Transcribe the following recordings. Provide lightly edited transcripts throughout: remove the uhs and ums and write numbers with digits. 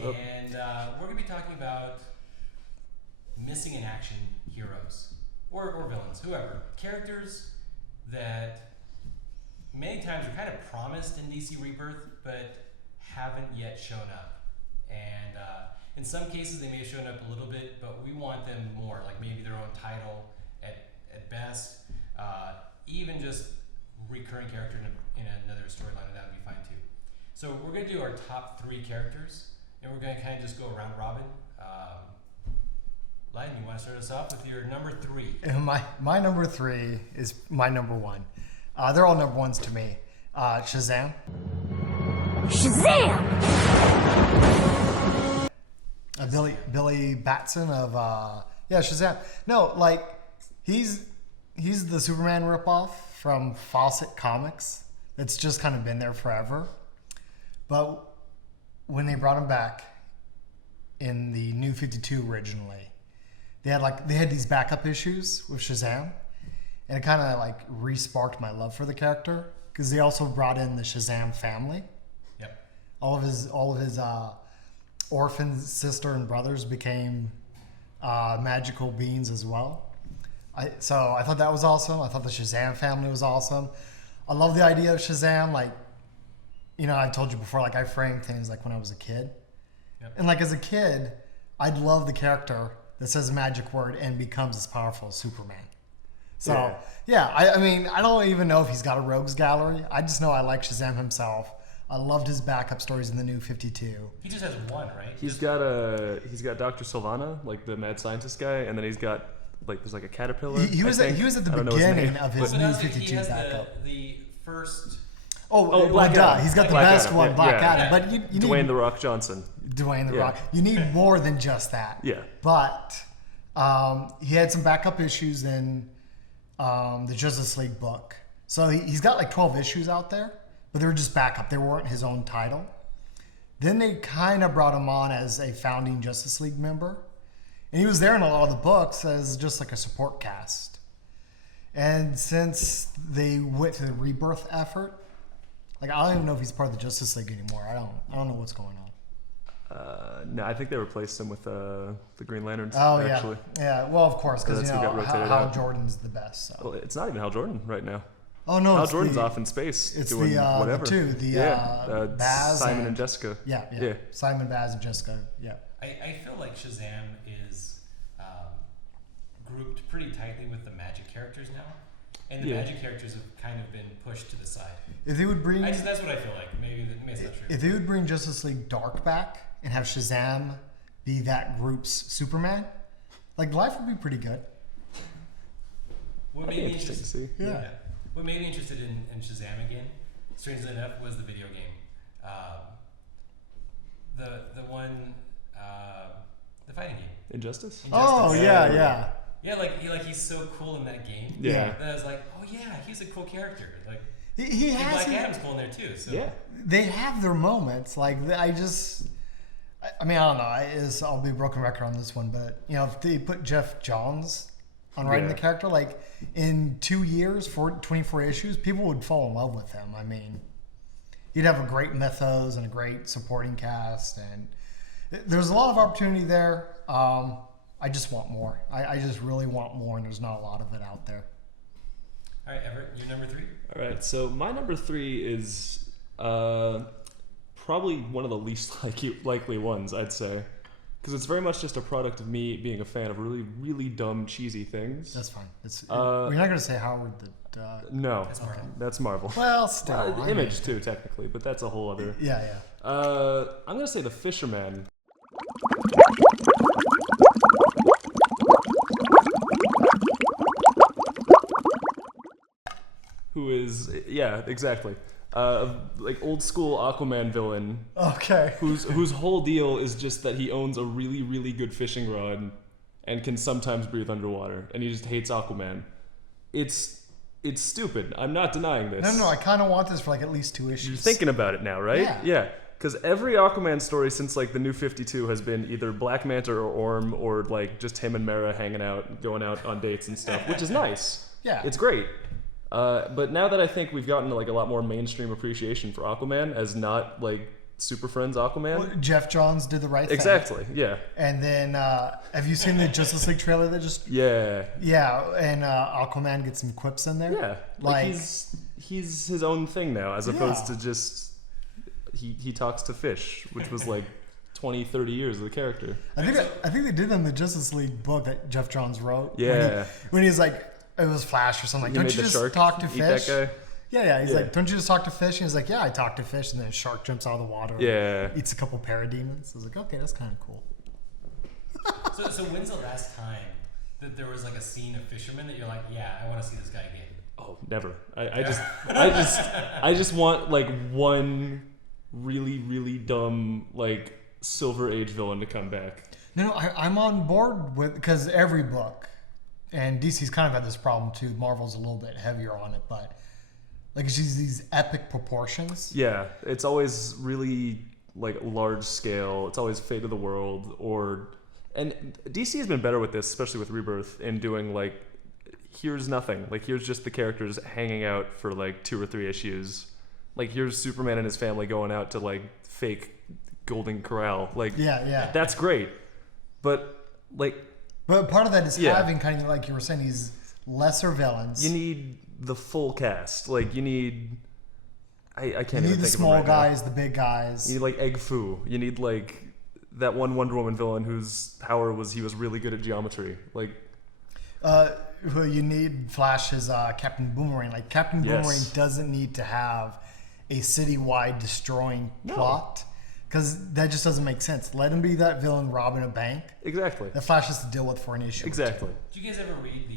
And we're going to be talking about missing in action heroes or villains, whoever. Characters that many times are kind of promised in DC Rebirth, but haven't yet shown up. And in some cases, they may have shown up a little bit, but we want them more, like maybe their own title at best. Even just recurring character in another storyline, that would be fine too. So we're going to do our top 3 characters, and we're going to kind of just go around robin. Len, you want to start us off with your number 3? My number 3 is my number 1. They're all number 1s to me. Shazam. Shazam! Billy Batson of Shazam. No, like he's the Superman ripoff from Fawcett Comics. It's just kind of been there forever. But when they brought him back in the New 52 originally, they had these backup issues with Shazam, and it kind of like re-sparked my love for the character because they also brought in the Shazam family. Yep. All of his orphan sister and brothers became magical beings as well. So I thought that was awesome. I thought the Shazam family was awesome. I love the idea of Shazam. Like, I told you before, like I framed things like when I was a kid. Yep. And like as a kid, I'd love the character that says a magic word and becomes as powerful as Superman. So I mean, I don't even know if he's got a rogues gallery. I just know I like Shazam himself. I loved his backup stories in the New 52. He just has one, right? He's got Dr. Sylvana, like the mad scientist guy, and then he's got there's a caterpillar. He was at the beginning of his New 52 he has backup. The first. Black Adam. He's got the best one, Black Adam. But you need Dwayne the Rock Johnson. Dwayne the Rock. You need more than just that. Yeah. But he had some backup issues in the Justice League book. So he's got like 12 issues out there, but they were just backup. They weren't his own title. Then they kind of brought him on as a founding Justice League member. And he was there in a lot of the books as just like a support cast. And since they went through the Rebirth effort, like I don't even know if he's part of the Justice League anymore. I don't know what's going on. No, I think they replaced him with the Green Lanterns. Oh actually. Yeah. Well, of course, because Hal Jordan's the best. So. Well, it's not even Hal Jordan right now. Oh no, Hal Jordan's off in space doing whatever. Baz Simon and Jessica. Yeah. Simon, Baz, and Jessica. Yeah. I feel like Shazam is grouped pretty tightly with the magic characters now, and the magic characters have kind of been pushed to the side. If they would bring, that's what I feel like. Maybe it's not true. If they would bring Justice League Dark back and have Shazam be that group's Superman, like life would be pretty good. What made me interested? To see. Yeah. What made me interested in Shazam again, strangely enough, was the video game. The one, the fighting game. Injustice? Oh yeah. Yeah, he's so cool in that game. Yeah. And I was like, oh yeah, he's a cool character. Like he has. Black Adam's cool in there too. So yeah, they have their moments. Like I mean, I don't know. I'll be a broken record on this one, but if they put Jeff Johns on writing the character, like in 2 years, 24 issues, people would fall in love with him. I mean, he'd have a great mythos and a great supporting cast, and there's a lot of opportunity there. I just want more. I just really want more, and there's not a lot of it out there. All right, Everett, your number 3? All right, so my number 3 is probably one of the least likely ones, I'd say. Because it's very much just a product of me being a fan of really, really dumb, cheesy things. That's fine. We're not going to say Howard the... No, that's Marvel. Well, still. Image, too, technically, but that's a whole other... Yeah. I'm going to say the Fisherman. Who is, exactly. Like old school Aquaman villain. Okay. Whose whole deal is just that he owns a really, really good fishing rod and can sometimes breathe underwater, and he just hates Aquaman. It's stupid. I'm not denying this. No, I kind of want this for like at least 2 issues. You're thinking about it now, right? Yeah. Because every Aquaman story since like the New 52 has been either Black Manta or Orm or like just him and Mera hanging out, going out on dates and stuff, which is nice. Yeah. It's great. But now that I think we've gotten like a lot more mainstream appreciation for Aquaman as not like Super Friends Aquaman. Well, Jeff Johns did the right thing. Exactly. Yeah. And then, have you seen the Justice League trailer that just? Yeah. Yeah, and Aquaman gets some quips in there. Yeah. Like he's his own thing now, as opposed to just he talks to fish, which was like 20, 30 years of the character. I think they did that in the Justice League book that Jeff Johns wrote. Yeah. When he's like, it was Flash or something. Like, don't you just talk to fish? That guy? Yeah. He's like, don't you just talk to fish? And he's like, yeah, I talk to fish. And then a shark jumps out of the water. Yeah. And eats a couple parademons. I was like, okay, that's kind of cool. So when's the last time that there was like a scene of Fisherman that you're like, yeah, I want to see this guy again? Oh, never. I just want like one really, really dumb like Silver Age villain to come back. No, I'm on board with, because every book, and DC's kind of had this problem too. Marvel's a little bit heavier on it, but like it's just these epic proportions. Yeah, it's always really like large scale. It's always fate of the world, and DC has been better with this, especially with Rebirth, in doing like, here's nothing. Like here's just the characters hanging out for like 2 or 3 issues. Like here's Superman and his family going out to like fake Golden Corral. Like Yeah. that's great, but like. But part of that is having kind of like you were saying, these lesser villains. You need the full cast. Like you need, I can't even think of them. You need the small guys, now. the big guys. You need like Egg Foo. You need like that one Wonder Woman villain whose power was he was really good at geometry. Like, you need Flash's Captain Boomerang. Like Captain Boomerang doesn't need to have a citywide destroying plot. Because that just doesn't make sense. Let him be that villain robbing a bank. Exactly. That Flash has to deal with for an issue. Exactly. Did you guys ever read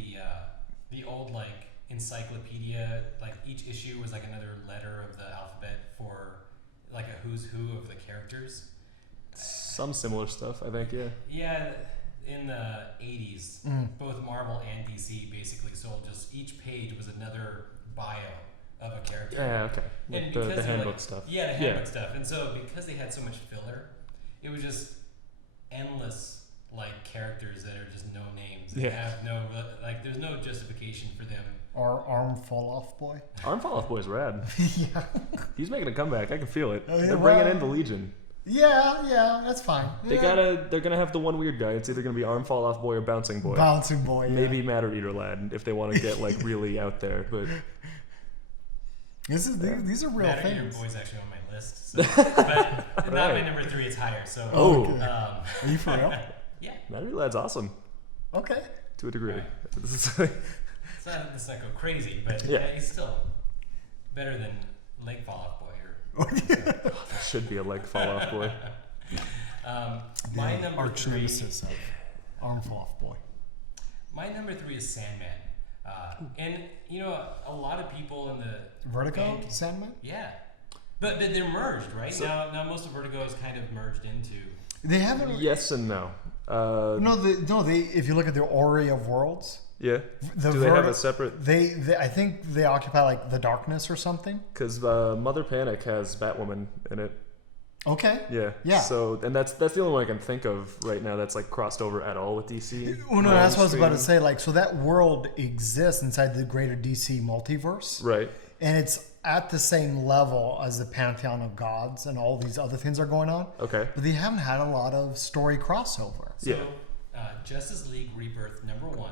the old like encyclopedia? Like each issue was like another letter of the alphabet for like a who's who of the characters. Some similar stuff, I think. Yeah. Yeah, in the 80s, both Marvel and DC basically sold just each page was another bio of a character. Yeah, okay. And Like the because handbook like, stuff. Yeah, the handbook stuff. And so because they had so much filler, it was just endless like characters that are just no names. They have no like there's no justification for them. Or Arm Fall Off Boy. Arm Fall Off Boy's rad. Yeah. He's making a comeback. I can feel it. Oh, yeah, They're bringing in the Legion. Yeah, that's fine. They're gonna have the one weird guy. It's either gonna be Arm Fall Off Boy or Bouncing Boy. Bouncing Boy. Yeah. Maybe Matter Eater Lad if they want to get like really out there. But these are real Matter things. Eater Boy's actually on my list. So, but not my number 3. It's higher. So. Okay. Are you for real? Yeah. Matter Eater Lad's awesome Okay. to a degree. Let's not go crazy, but he's still better than Lake Fall Off Boy. There should be a Leg Fall Off Boy. My number arch 3. nemesis of Arm Fall Off Boy. My number 3 is Sandman. And you know, a lot of people in the Vertigo Sandman? Yeah. But they're merged, right? So, now most of Vertigo is kind of merged into. They haven't. Yes and no. They. If you look at the Ori of Worlds. Yeah. Do they have a separate? They I think they occupy like the darkness or something. Because Mother Panic has Batwoman in it. Okay. Yeah. So and that's the only one I can think of right now that's like crossed over at all with DC. Well, no, that's what I was about to say. Like, so that world exists inside the greater DC multiverse, right? And it's at the same level as the pantheon of gods, and all these other things are going on. Okay. But they haven't had a lot of story crossover. So, Justice League Rebirth number 1.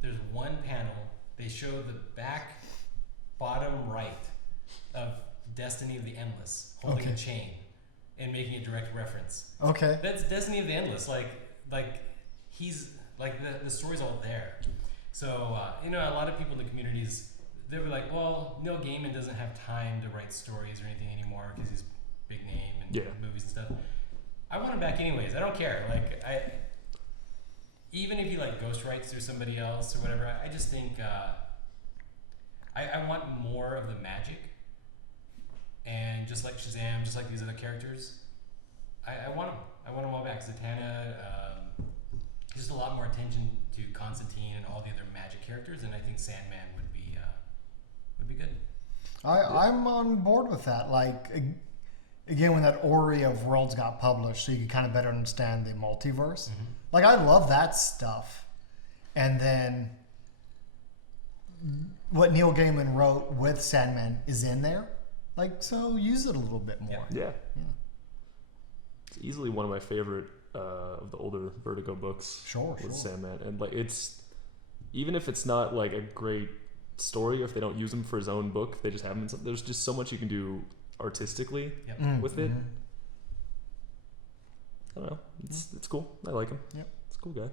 There's one panel. They show the back bottom right of Destiny of the Endless holding a chain and making a direct reference. Okay. That's Destiny of the Endless. Like he's like the story's all there. So a lot of people in the communities, they were like, well, Neil Gaiman doesn't have time to write stories or anything anymore because he's a big name and movies and stuff. I want him back anyways. I don't care. Like even if he like ghostwrites through somebody else or whatever, I just think I want more of the magic. And just like Shazam, just like these other characters, I want them. I want them all back. Zatanna, just a lot more attention to Constantine and all the other magic characters, and I think Sandman would be good. I'm on board with that. Like, again, when that Ori of Worlds got published, so you could kind of better understand the multiverse. Mm-hmm. Like, I love that stuff. And then what Neil Gaiman wrote with Sandman is in there. Like, so use it a little bit more. Yeah. Yeah. It's easily one of my favorite of the older Vertigo books. Sure. Sandman, and like it's even if it's not like a great story, if they don't use him for his own book, they just have him in something. There's just so much you can do artistically with it. I don't know. It's cool. I like him. Yep. It's a cool guy. All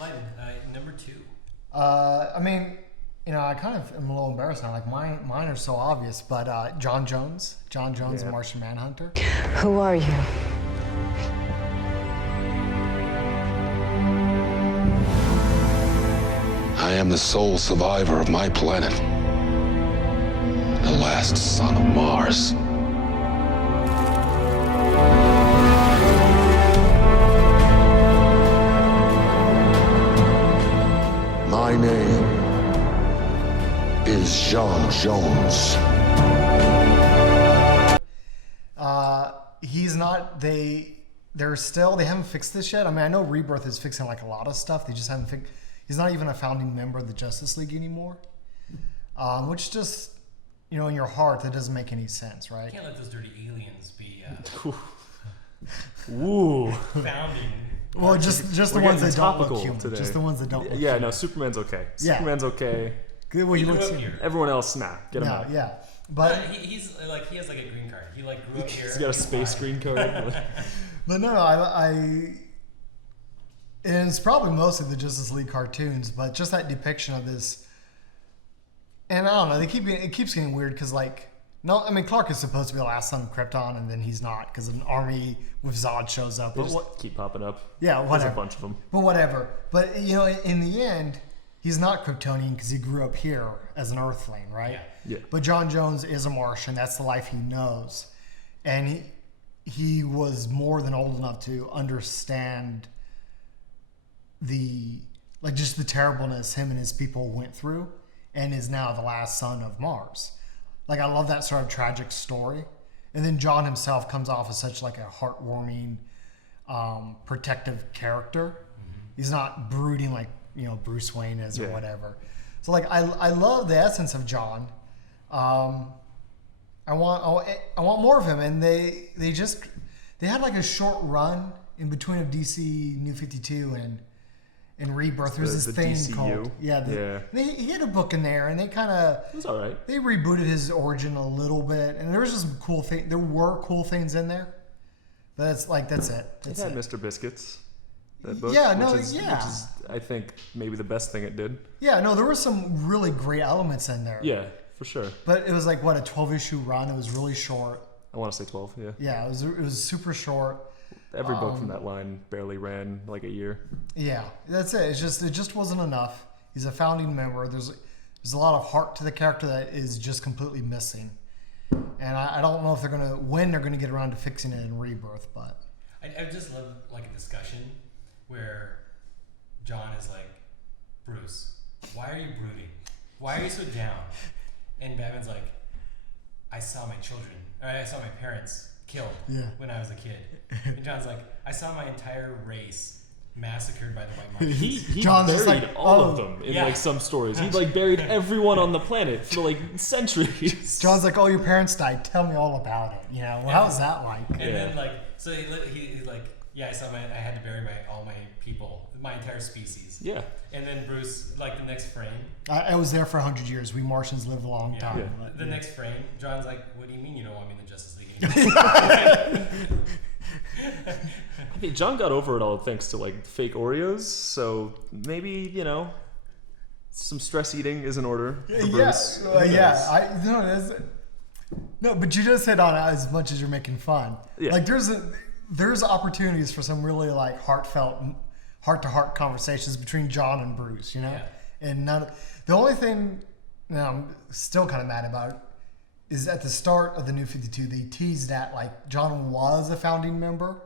right, Lyden, number 2. I mean, I kind of am a little embarrassed now. Like mine are so obvious, but John Jones, Yeah. Martian Manhunter. Who are you? I am the sole survivor of my planet. The last son of Mars. My name is John Jones. He's not. They haven't fixed this yet. I mean, I know Rebirth is fixing like a lot of stuff. They just haven't fixed. He's not even a founding member of the Justice League anymore. Which just, in your heart, that doesn't make any sense, right? You can't let those dirty aliens be Ooh. founding. Well, just the We're ones getting that don't look topical human. today. Just the ones that don't look Yeah, human. no, Superman's okay. Yeah. Superman's okay. Good. Well, he Grew looks up human. here. Everyone else, nah, get him Yeah, out. yeah. But He has like a green card. He like grew up here. He's got a space green card. But no, and it's probably mostly the Justice League cartoons, but just that depiction of this, and I don't know, it keeps getting weird because Clark is supposed to be the last son of Krypton, and then he's not because an army with Zod shows up. They But just keep popping up. yeah, There's whatever. a bunch of them. But whatever. But in the end, he's not Kryptonian because he grew up here as an Earthling, right? Yeah. But John Jones is a Martian. That's the life he knows, and he was more than old enough to understand just the terribleness him and his people went through, and is now the last son of Mars. Like, I love that sort of tragic story. And then John himself comes off as such like a heartwarming, protective character. Mm-hmm. He's not brooding like Bruce Wayne is or whatever. So like I love the essence of John. I want more of him, and they had like a short run in between of DC New 52 and Rebirth. There's this The thing DCU. called he had a book in there, and they kind of It was all right. they rebooted his origin a little bit, and there was just some cool thing. There were cool things in there, but that's it. It That's had it. Mr. Biscuits. That book, Yeah, no, which is, yeah. Which is, I think, maybe the best thing it did. Yeah, no, there were some really great elements in there. Yeah, for sure. But it was like a 12-issue run. It was really short. I want to say 12, yeah. Yeah, it was super short. Every book from that line barely ran like a year. Yeah, that's it. It just wasn't enough. He's a founding member. There's a lot of heart to the character that is just completely missing. And I don't know if when they're gonna get around to fixing it in Rebirth, but I just love like a discussion where John is like, Bruce, why are you brooding? Why are you so down? And Batman's like, I saw my parents killed when I was a kid. And John's like, I saw my entire race massacred by the White Martians. He John's just buried like, all oh. of them in Yeah. like some stories. He like buried everyone on the planet for like centuries. John's like, "Oh, your parents died. Tell me all about it." Well, how was that like? And then like, so he's like, yeah, I had to bury all my people, my entire species. Yeah. And then Bruce, like the next frame. I was there for 100 years. We Martians lived a long time. Yeah. But, The next frame, John's like, what do you mean you don't want me in the Justice League anymore? I mean, John got over it all thanks to like fake Oreos, so maybe, some stress eating is in order for Bruce. No, but you just hit on it as much as you're making fun. Yeah. Like there's opportunities for some really like heartfelt, heart-to-heart conversations between John and Bruce. Yeah. And the only thing I'm still kind of mad about is at the start of the New 52, they teased that like John was a founding member.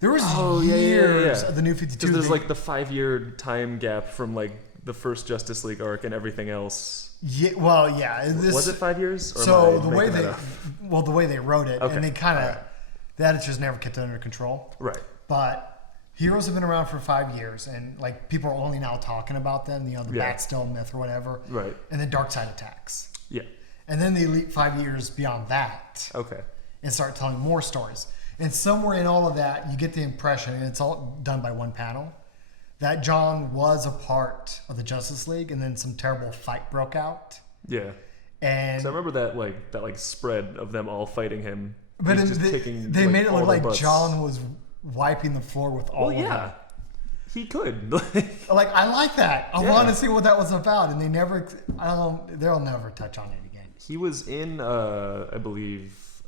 There was years of the New 52. Because there's like the 5-year time gap from like the first Justice League arc and everything else. Yeah, well, yeah. Was it 5 years? Or So am I the way making they, that up? the way they wrote it, Okay. and they kind of, Alright. the editors never kept it under control. Right. But heroes have been around for 5 years, and like people are only now talking about them. The Yeah. Bat's still a myth or whatever. Right. And then Darkseid attacks, Yeah. And then they leap 5 years beyond that Okay. and start telling more stories. And somewhere in all of that, you get the impression, and it's all done by one panel, that John was a part of the Justice League, and then some terrible fight broke out. Yeah. And 'Cause I remember that spread of them all fighting him. but He's in just kicking, they made it all look their like butts. John was wiping the floor with all Well, of yeah. them. He could. Like, I like that. I Yeah. want to see what that was about, and they never. They'll never touch on it again. He was in, I believe,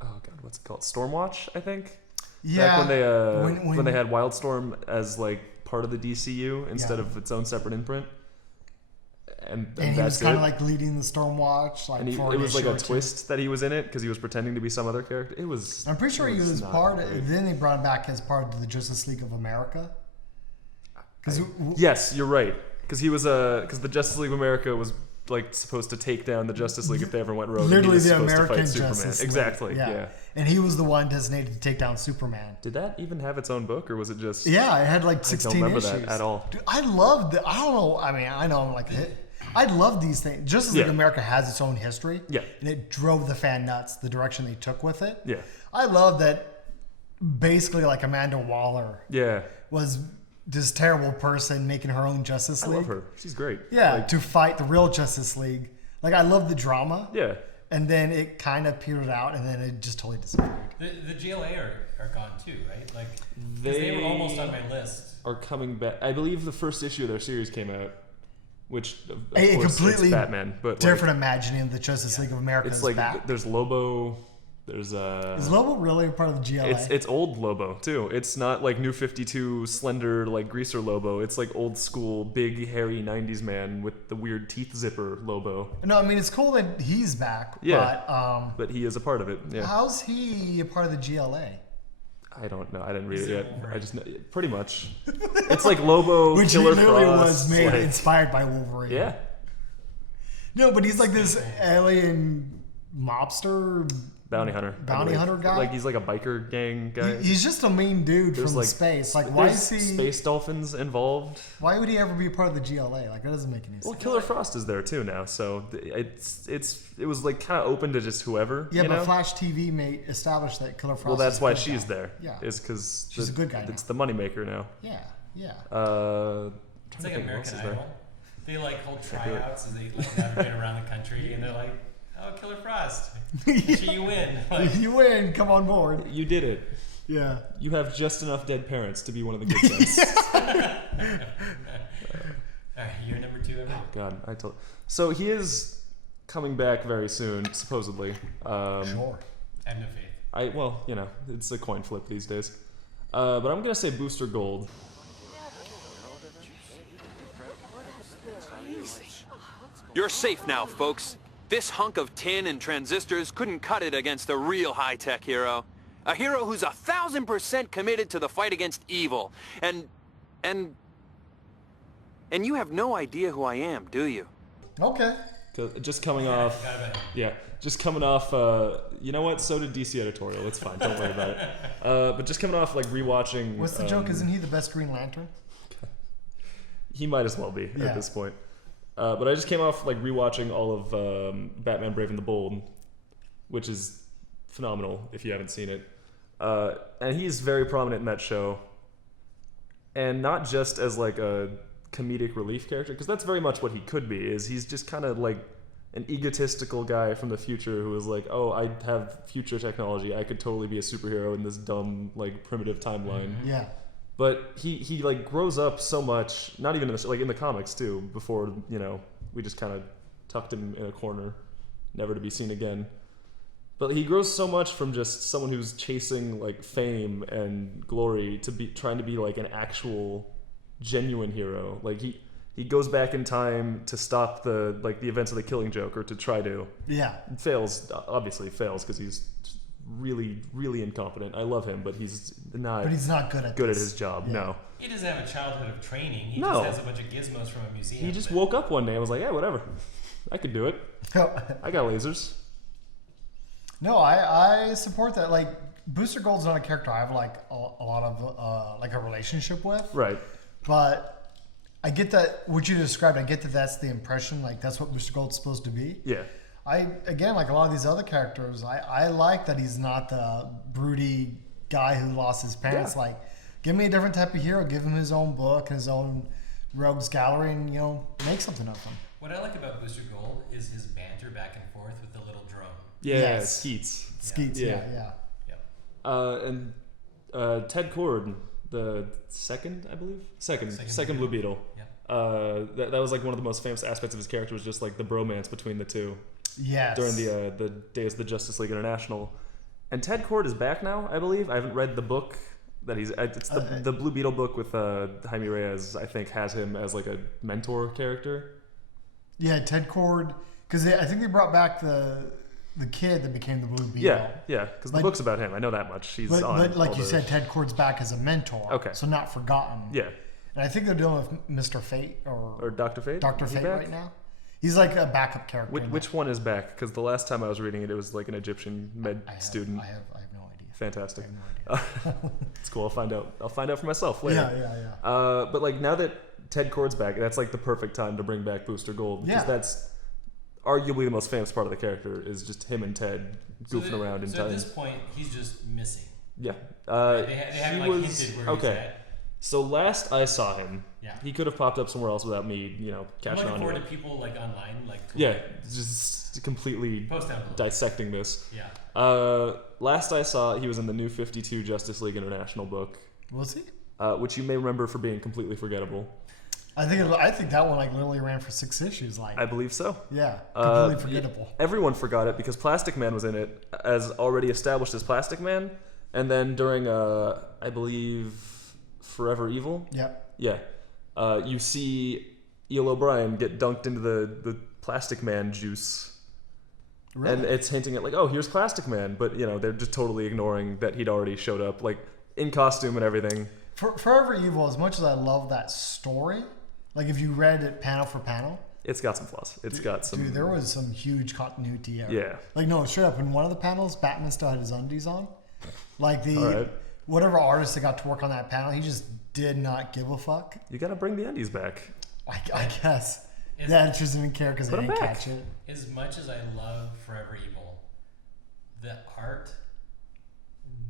oh god, what's it called? Stormwatch, I think. Yeah. Back when they when they had Wildstorm as like part of the DCU instead Yeah. of its own separate imprint. And he was that's kind it. of like leading the Stormwatch, like And for it an was like issue a or two. twist that he was in it because he was pretending to be some other character. It was. I'm pretty sure he was not part. great. Then they brought him back as part of the Justice League of America. Because Yes, you're right. Because he was because the Justice League of America was like supposed to take down the Justice League if they ever went rogue. and he literally was the supposed to American fight Superman. Justice League. Exactly. Yeah. And he was the one designated to take down Superman. Did that even have its own book, or was it just? Yeah, it had like I 16 don't remember issues. that at all. Dude, I loved it. I don't know. I mean, I know I'm like, I love these things. Justice League Yeah. America has its own history. Yeah. And it drove the fan nuts, the direction they took with it. Yeah. I love that basically like Amanda Waller Yeah. was this terrible person making her own Justice I League. love her. She's great. Yeah, Like, to fight the real Justice League. Like, I love the drama. yeah. And then it kind of petered out, and then it just totally disappeared. The GLA are gone too, right? Like 'cause they were almost on my list. Are coming back. I believe the first issue of their series came out, which of A course completely it's Batman, but Different imagining of the Justice League of America It's is like back. there's Lobo. There's Is Lobo really a part of the GLA? It's old Lobo too. It's not like New 52 slender like greaser Lobo. It's like old school big hairy 90s man with the weird teeth zipper Lobo. No, I mean, it's cool that he's back. Yeah. But he is a part of it. But Yeah. how's he a part of the GLA? I don't know. I didn't read Is it it yet. Wolverine? I just know, pretty much. It's like Lobo, Which Killer literally Frost. was made like- inspired by Wolverine. yeah. No, but he's like this alien mobster. Bounty hunter. I Bounty believe. hunter guy? Like he's like a biker gang guy. He's just a mean dude There's from like space. Like, why there's is he? space dolphins involved? Why would he ever be a part of the GLA? Like, that doesn't make any sense. Well, Killer Frost is there too now, so it was like kind of open to just whoever. Yeah, you but know? Flash TV made established that Killer Frost. Well, that's is a why good she's guy. there. Yeah, Is because She's a good guy It's now. the moneymaker now. yeah, yeah. It's like think what else American is there. Idol. They like hold tryouts as they like navigate around the country, and they're like, "Oh, Killer Frost, actually you win." Like, You win. Come on board. You did it. Yeah. You have just enough dead parents to be one of the good guys. all right, you're number 2 ever. God, I told. So he is coming back very soon, supposedly. Sure. I have no faith. Well, you know, it's a coin flip these days. But I'm gonna say Booster Gold. You're safe now, folks. This hunk of tin and transistors couldn't cut it against a real high-tech hero. A hero who's 1,000% committed to the fight against evil. And you have no idea who I am, do you? Okay. Just coming off. Forgot about him. Yeah, just coming off. You know what? So did DC Editorial. It's fine. Don't worry about it. But just coming off like rewatching. What's the joke? Isn't he the best Green Lantern? He might as well be Yeah. at this point. But I just came off like rewatching all of Batman: Brave and the Bold, which is phenomenal if you haven't seen it. And he's very prominent in that show, and not just as like a comedic relief character, because that's very much what he could be. Is he's just kind of like an egotistical guy from the future who is like, oh, I have future technology. I could totally be a superhero in this dumb like primitive timeline. Yeah. But he like grows up so much, not even in the like in the comics too. Before we just kind of tucked him in a corner, never to be seen again. But he grows so much from just someone who's chasing like fame and glory to be trying to be like an actual, genuine hero. Like he goes back in time to stop the events of the Killing Joke, or to try to. Yeah. Fails, obviously fails because he's really, really incompetent. I love him, but he's not But he's not good at good at this. his job. Yeah. No. He doesn't have a childhood of training. He No. just has a bunch of gizmos from a museum. He just but- woke up one day and was like, yeah, whatever. I could do it. I got lasers. No, I support that. Like, Booster Gold's not a character I have like a lot of like a relationship with. Right. But I get that what you described. I get that that's the impression. Like, that's what Booster Gold's supposed to be. Yeah. Again, like a lot of these other characters, I like that he's not the broody guy who lost his parents. Yeah. Like, give me a different type of hero. Give him his own book and his own rogues gallery, and make something of him. What I like about Booster Gold is his banter back and forth with the little drone. Yeah, Yes. Skeets. Skeets, yeah. Yep. And Ted Cord, the second, I believe? Second Blue Beetle. Yeah. That was like one of the most famous aspects of his character was just like the bromance between the two. Yes. During the days of the Justice League International. And Ted Cord is back now, I believe. I haven't read the book that he's... It's the Blue Beetle book with Jaime Reyes, I think, has him as like a mentor character. Yeah, Ted Cord, because I think they brought back the kid that became the Blue Beetle. Yeah, because the book's about him. I know that much. He's on but like all you the- said, Ted Cord's back as a mentor. Okay. So not forgotten. Yeah. And I think they're dealing with Mr. Fate Or Dr. Fate? Dr. Is he Fate back? right now. He's like a backup character. Which one is back? Because the last time I was reading it, it was like an Egyptian student. I have no idea. Fantastic. I have no idea. It's cool. I'll find out for myself later. Yeah. But like now that Ted Cord's back, that's like the perfect time to bring back Booster Gold because Yeah. that's arguably the most famous part of the character is just him and Ted goofing around in So time. at this point, he's just missing. Yeah. They haven't hinted where he's at. So last I saw him, Yeah. he could have popped up somewhere else without me, I'm catching looking on to forward it. to people like online, like Yeah, just completely post down below. dissecting this. Yeah. Last I saw, he was in the New 52 Justice League International book, Was he? which you may remember for being completely forgettable. I think that one like literally ran for 6 issues. Like, I believe so. yeah, completely forgettable. Everyone forgot it because Plastic Man was in it as already established as Plastic Man, and then during I believe Forever Evil. Yeah. You see E.L. O'Brien get dunked into the Plastic Man juice. Really? And it's hinting at like, oh, here's Plastic Man, but they're just totally ignoring that he'd already showed up, like in costume and everything. Forever Evil, as much as I love that story, like if you read it panel for panel, It's got some flaws. It's got some. dude, there was some huge continuity error. Yeah. Like no, straight up, in one of the panels, Batman still had his undies on. Like All right. whatever artist that got to work on that panel, he just did not give a fuck. You gotta bring the undies back. I guess. Is- Yeah, it just didn't care because they Put 'em didn't back. catch it. As much as I love Forever Evil, the art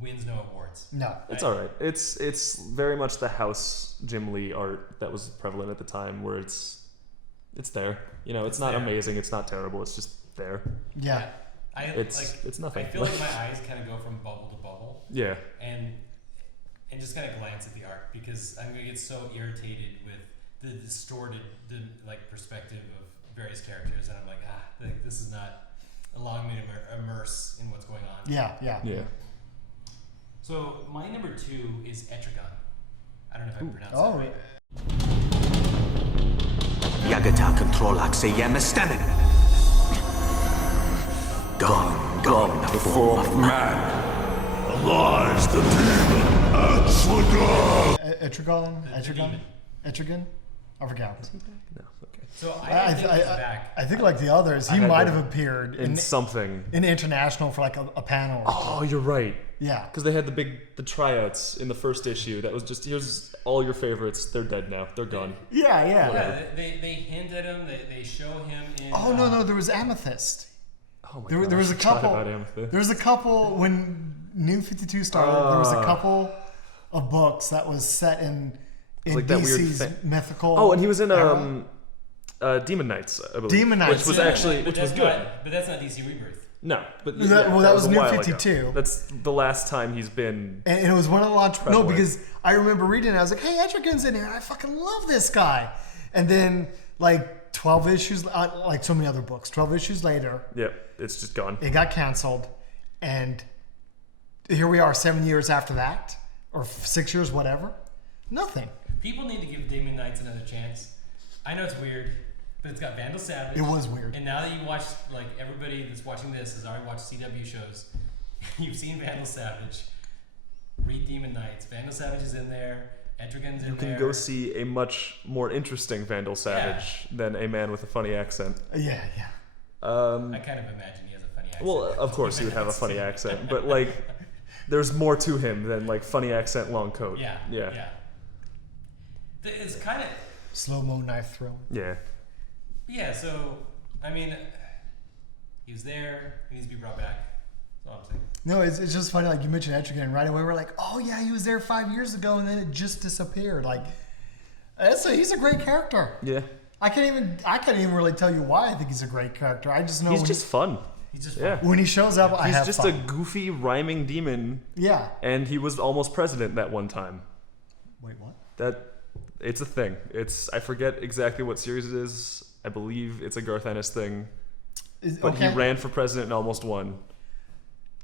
wins no awards. No. It's all right. It's very much the House Jim Lee art that was prevalent at the time, where it's there. It's not there. amazing. It's not terrible. It's just there. Yeah. It's nothing. I feel like my eyes kind of go from bubble to bubble, Yeah. and just kind of glance at the art because I'm gonna get so irritated with the distorted perspective of various characters, and I'm like, this is not allowing me to immerse in what's going on. Yeah. Yeah. So my number 2 is Etrigan. I don't know if I pronounced Oh, that right. Yagata kontrolak se yemestanen. Gone, the form of man. Lies the demon Etrigan! Etrigan? I forgot. No. Okay. So I think he's back. I think like the others, he had might to- have appeared In something. in international for like a panel. Oh, you're right. Yeah. Because they had the tryouts in the first issue. That was just here's all your favorites. They're dead now. They're gone. Yeah. Yeah, they hint at him. They show him in. Oh no, there was Amethyst. Oh my There god. was a I forgot couple. about Amethyst. There was a couple when New 52 started. There was a couple of books that was set in like that weird DC's thing. mythical. Oh, and he was in era. Demon Knights, I believe. Demon Knights, which was yeah. actually but was that's good. But that's not DC Rebirth. No, but That was a New while ago. 52. That's the last time he's been. And it was one of the launch. No, Prevalent. because I remember reading it. And I was like, "Hey, Etrigan's in here. I fucking love this guy." And then, like 12 issues, like so many other books, 12 issues later, Yeah, it's just gone. it got canceled, and here we are, 7 years after that, or 6 years, whatever. Nothing. People need to give Demon Knights another chance. I know it's weird, but it's got Vandal Savage. It was weird. And now that you watch, like everybody that's watching this has already watched CW shows, you've seen Vandal Savage. Read Demon Knights. Vandal Savage is in there. Etrigan's in You can there. go see a much more interesting Vandal Savage than a man with a funny accent. Yeah. I kind of imagine he has a funny accent. Well, of course he would have a funny accent, but like, there's more to him than like funny accent, long coat. Yeah. It's kind of. Slow mo knife throw. Yeah. Yeah, so, I mean, He was there. He needs to be brought back. That's all I'm saying. No, it's just funny. Like you mentioned Etrigan, and right away we're like, oh yeah, he was there 5 years ago, and then it just disappeared. Like, he's a great character. Yeah. I can't even really tell you why I think he's a great character. I just know He's just fun. He's just Yeah. when he shows up, I He's have just fun. a goofy rhyming demon. Yeah. And he was almost president that one time. Wait, what? It's a thing. I forget exactly what series it is. I believe it's a Garth Ennis thing. But he ran for president and almost won.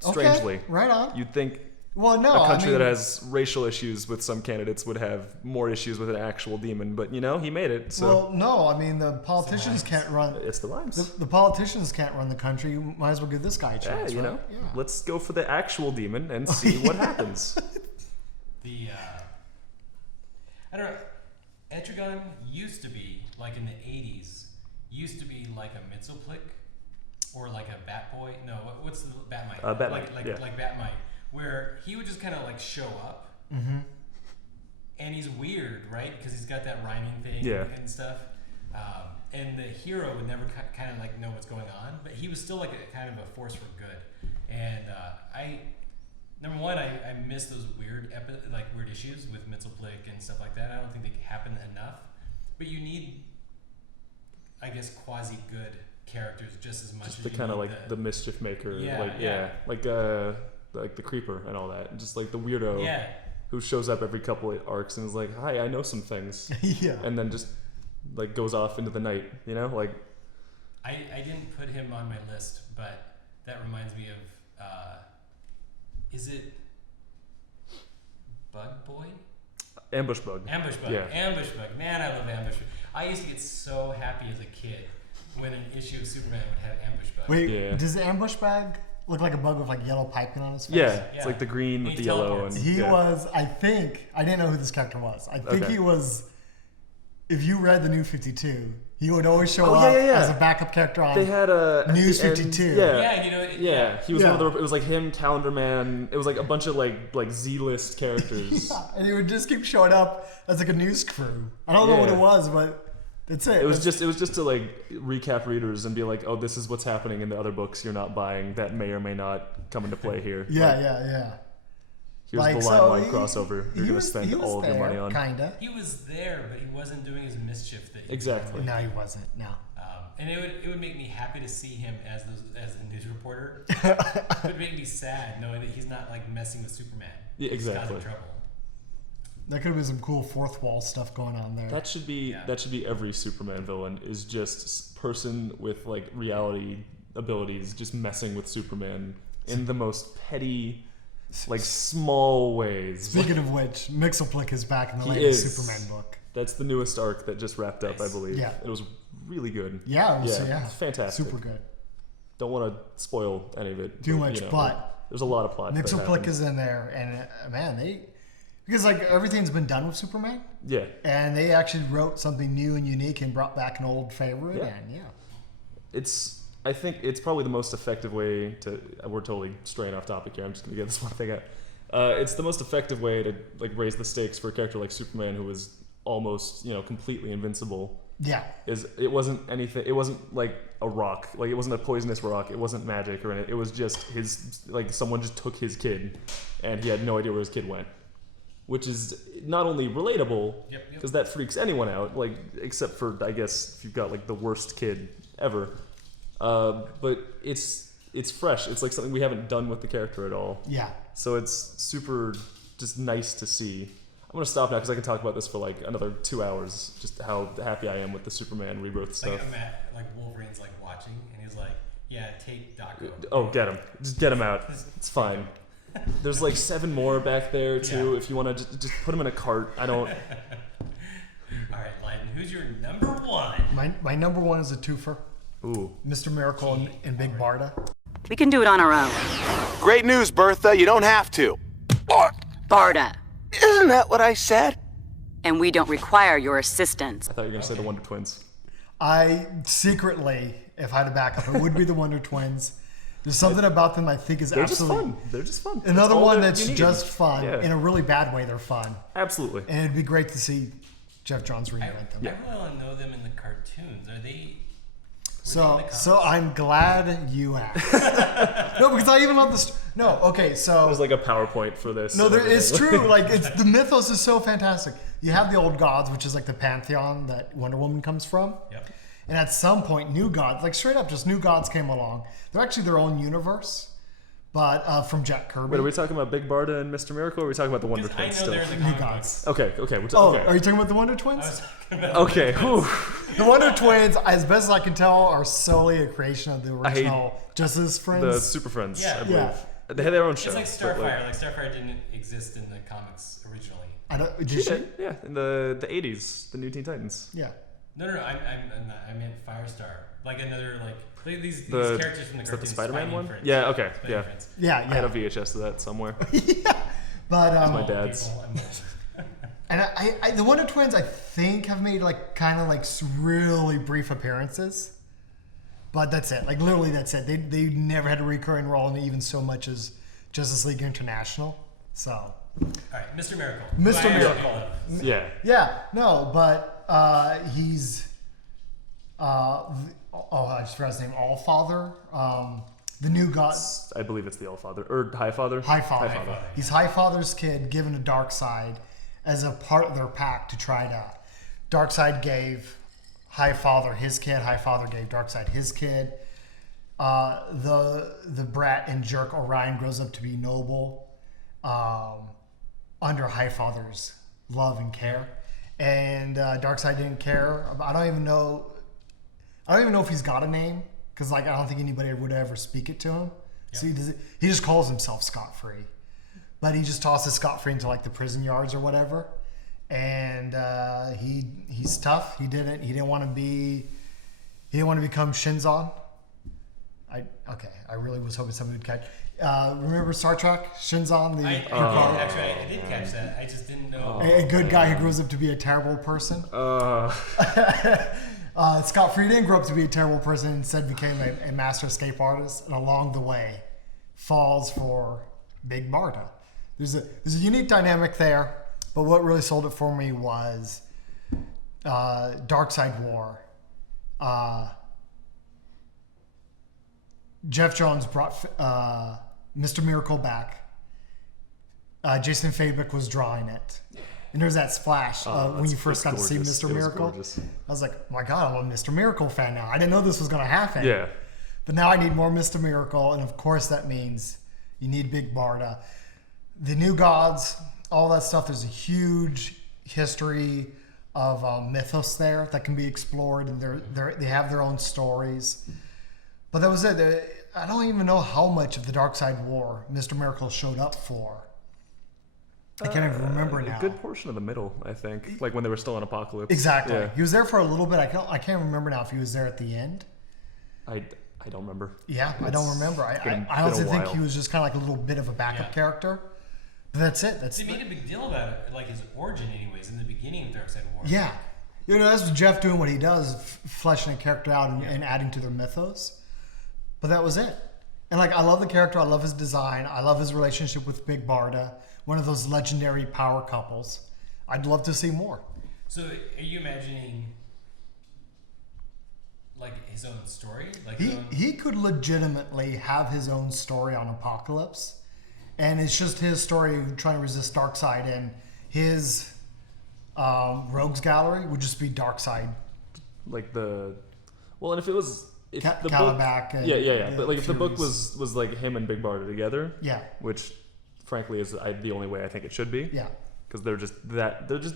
Strangely. Okay, right on. You'd think Well, no, a country I mean, that has racial issues with some candidates would have more issues with an actual demon, but he made it. So well, no, I mean the politicians can't run. it's the rhymes. The politicians can't run the country. You might as well give this guy a Yeah, chance. you right? know. Yeah. Let's go for the actual demon and see what happens. I don't know. Etrigan used to be, like in the 80s, used to be like a Mitzelplick or like a Bat Boy. No, what's the Batmite? Batmite, Like yeah. Batmite, where he would just kind of like show up. Mm-hmm. And he's weird, right? Because he's got that rhyming thing Yeah. and stuff. And the hero would never kind of like know what's going on, but he was still like a kind of a force for good. And number one, I miss those weird issues with Mitzelplick and stuff like that. I don't think they happen enough. But you need, I guess, quasi-good characters just as much Just as the you kind of need like the mischief maker, Yeah. like the creeper and all that, just like the weirdo who shows up every couple of arcs and is like, "Hi, I know some things," Yeah. and then just like goes off into the night, like. I didn't put him on my list, but that reminds me of, is it Bug Boy? Ambush Bug. Ambush Bug. Yeah. Ambush Bug. Man, I love Ambush Bug. I used to get so happy as a kid when an issue of Superman would have Ambush Bug. Wait, Yeah. does the ambush bag look like a bug with like yellow piping on his face? Yeah, it's Yeah. like the green And with he the yellow, teleports. and He yeah. was, I didn't know who this character was. I think Okay. he was, if you read the New 52, he would always show Oh, up yeah. as a backup character on They had a at News the end- 52. Yeah, Yeah, he was Yeah. one of the. It was like him, Calendar Man. It was like a bunch of like Z-list characters. and he would just keep showing up as like a news crew. I don't know what Yeah. it was, but that's it. It was just to like recap readers and be like, oh, this is what's happening in the other books you're not buying that may or may not come into play here. Yeah, Like, yeah. Here's Like, the so limelight crossover you're he gonna was- spend he was all of your money there, on. Kinda. He was there, but he wasn't doing his mischief that he Exactly. did. No, he wasn't. No. And it would make me happy to see him as a news reporter. It would make me sad knowing that he's not like messing with Superman. Yeah, He's exactly. causing trouble. There could have been some cool fourth wall stuff going on there. That should be Yeah. every Superman villain is just person with like reality abilities just messing with Superman in the most petty, like small ways. Speaking of which, Mixelplick is back in the He latest is. Superman book. That's the newest arc that just wrapped up, I Nice. believe. Yeah. It was really good. Yeah, it was, yeah. It's fantastic. Super good. Don't want to spoil any of it. Too but, much, but there's a lot of plot. that Mixelplick happens. is in there, and man, because like everything's been done with Superman, Yeah. and they actually wrote something new and unique and brought back an old favorite, Yeah. and I think it's probably the most effective way to. We're totally straying off topic here. I'm just gonna get this one thing out. It's the most effective way to like raise the stakes for a character like Superman, who was almost completely invincible. yeah. It wasn't anything. It wasn't like a rock. Like it wasn't a poisonous rock. It wasn't magic or anything. It was just his. Like someone just took his kid, and he had no idea where his kid went. Which is not only relatable, Yep. because that freaks anyone out. Like except for I guess if you've got like the worst kid ever. But it's fresh. It's like something we haven't done with the character at all. Yeah. So it's super just nice to see. I'm gonna stop now because I can talk about this for like another 2 hours. Just how happy I am with the Superman Rebirth stuff. Like I'm at, like Wolverine's like watching, and he's like, "Yeah, take Daco." Oh, get him! Just get him out. It's fine. There's like 7 more back there too. Yeah. If you want to just put them in a cart. I don't. All right, Lighten, who's your number one? My number one is a twofer, Ooh. Mr. Miracle and Big Barda. We can do it on our own. Great news, Bertha. You don't have to. Barda. Isn't that what I said? And we don't require your assistance. I thought you were gonna say the Wonder Twins. I secretly, if I had to back up, it would be the Wonder Twins. There's something about them I think is They're absolutely just fun. They're just fun. another all one that that's you need. just fun Yeah. in a really bad way. They're fun, Absolutely. and it'd be great to see Jeff Johns I reinvent them. really want to know them in the cartoons. Are they? So I'm glad you asked. No, because I even love this. No, okay, so There's like a PowerPoint for this. no, and there it's everything. true. Like the mythos is so fantastic. You have the old gods, which is like the pantheon that Wonder Woman comes from. Yep. And at some point, new gods, like straight up, just new gods came along. They're actually their own universe, but from Jack Kirby. Wait, are we talking about Big Barda and Mr. Miracle, or are we talking about the Wonder Because I know Twins still? they're in the New comic gods. books. Okay. Oh, okay. are you talking about the Wonder Twins? I was talking about Okay. Whew. The Wonder Twins, as best as I can tell, are solely a creation of the hate original Justice Friends. The Super Friends, Yeah. I believe. Yeah. They had their own show. It's like Starfire. Like Starfire didn't exist in the comics originally. I don't. Did She she? did, yeah, in the 80s, the New Teen Titans. Yeah. No. I meant Firestar. Like another these The characters from the is that the cartoons. Spider-Man Spidey one? Friends. Yeah. Okay. Spidey Yeah. Friends. Yeah. I had a Yeah. VHS of that somewhere. But My dad's. People, I'm old. and I the Wonder Twins, I think, have made like kind of like really brief appearances. But that's it. Like literally, that's it. They never had a recurring role in even so much as Justice League International. So. All right, Mr. Miracle. Mr. Who I Miracle. actually love. Yeah. Yeah, no, but he's I just forgot his name. Allfather, the new god, I believe it's the Allfather or Highfather. Highfather. Highfather. He's Highfather's kid, given to Darkseid as a part of their pact to try to. Darkseid gave Highfather his kid. Highfather gave Darkseid his kid. The brat and jerk Orion grows up to be noble, under Highfather's love and care, and Darkseid didn't care. I don't even know if he's got a name, because like I don't think anybody would ever speak it to him. So he just calls himself Scot-Free, but he just tosses Scot-Free into like the prison yards or whatever. And he's tough. He didn't want to become Shinzon. I really was hoping somebody would catch. Remember Star Trek? Shinzon, I did catch that. I just didn't know. a good guy who grows up to be a terrible person. Scott Free didn't grow up to be a terrible person. Instead, became a master escape artist, and along the way, falls for Big Barda. There's a unique dynamic there, but what really sold it for me was Darkseid War. Jeff Jones brought Mr. Miracle back. Jason Fabic was drawing it. And there's that splash when you first got to see gorgeous. Mr. It was Miracle. gorgeous. I was like, my God, I'm a Mr. Miracle fan now. I didn't know this was going to happen. Yeah. But now I need more Mr. Miracle. And of course, that means you need Big Barda. The new gods, all that stuff. There's a huge history of mythos there that can be explored. And they have their own stories. But that was it. I don't even know how much of the Darkseid War Mr. Miracle showed up for. I can't even remember now. A good portion of the middle, I think. Like when they were still in Apocalypse. Exactly. Yeah. He was there for a little bit. I can't remember now if he was there at the end. I don't remember. Yeah, I don't remember. been I honestly a think while. he was just kind of like a little bit of a backup character. But that's it. They made a big deal about it, like his origin, anyways, in the beginning of Darkseid War. Yeah. That's Jeff doing what he does, fleshing a character out and adding to their mythos. But that was it. And like, I love the character. I love his design. I love his relationship with Big Barda, one of those legendary power couples. I'd love to see more. So, are you imagining like his own story? Like He could legitimately have his own story on Apocalypse, and it's just his story of trying to resist Darkseid, and his rogues gallery would just be Darkseid. Like and if it was the Calabac book, and yeah. But like if the book Furies. was like him and Big Barda together, Yeah. which frankly is the only way I think it should be. Yeah. Because they're just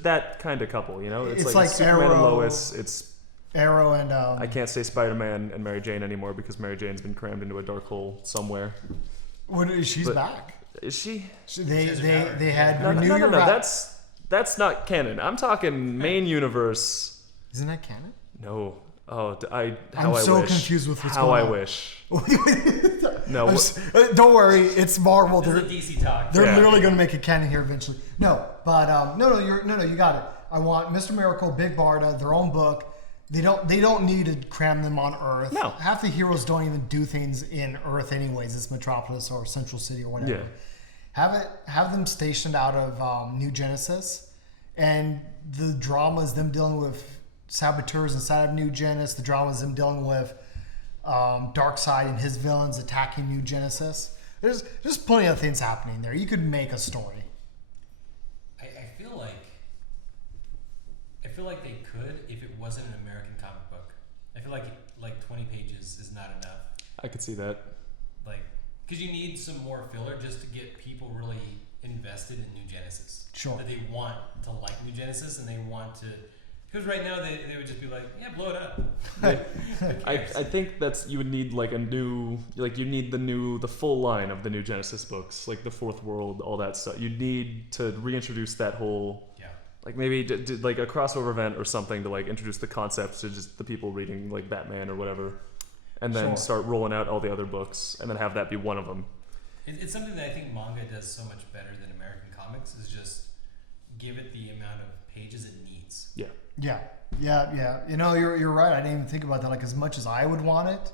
that kind of couple, you know. It's like Superman and Arrow- Lois. It's Arrow and I can't say Spider-Man and Mary Jane anymore because Mary Jane's been crammed into a dark hole somewhere. she's But- back. Is she? They had No, Renew Your no. Ra- That's not canon. I'm talking main universe. Isn't that canon? No. Oh, I I'm wish. so confused with what's how going I on. wish. No. Don't worry, it's Marvel. This They're is a DC talk. They're Yeah. literally going to make a canon here eventually. No, but you got it. I want Mr. Miracle, Big Barda, their own book. They don't need to cram them on Earth. No. Half the heroes don't even do things in Earth anyways. It's Metropolis or Central City or whatever. Yeah. Have them stationed out of New Genesis, and the drama is them dealing with saboteurs inside of New Genesis. The drama is them dealing with Darkseid and his villains attacking New Genesis. There's plenty of things happening there. You could make a story. I feel like they could if it wasn't an American comic book. I feel like 20 pages is not enough. I could see that. Like, because you need some more filler just to get people really invested in New Genesis. Sure. That they want to like New Genesis and they want to. Because right now they would just be like, yeah, blow it up. I think you would need like a new, like you need the full line of the New Genesis books, like the Fourth World, all that stuff. You need to reintroduce that whole, like maybe like a crossover event or something to like introduce the concepts to just the people reading like Batman or whatever, and then start rolling out all the other books, and then have that be one of them. It's something that I think manga does so much better than American comics is just give it the amount of pages it needs. Yeah. You know, you're right. I didn't even think about that. Like, as much as I would want it,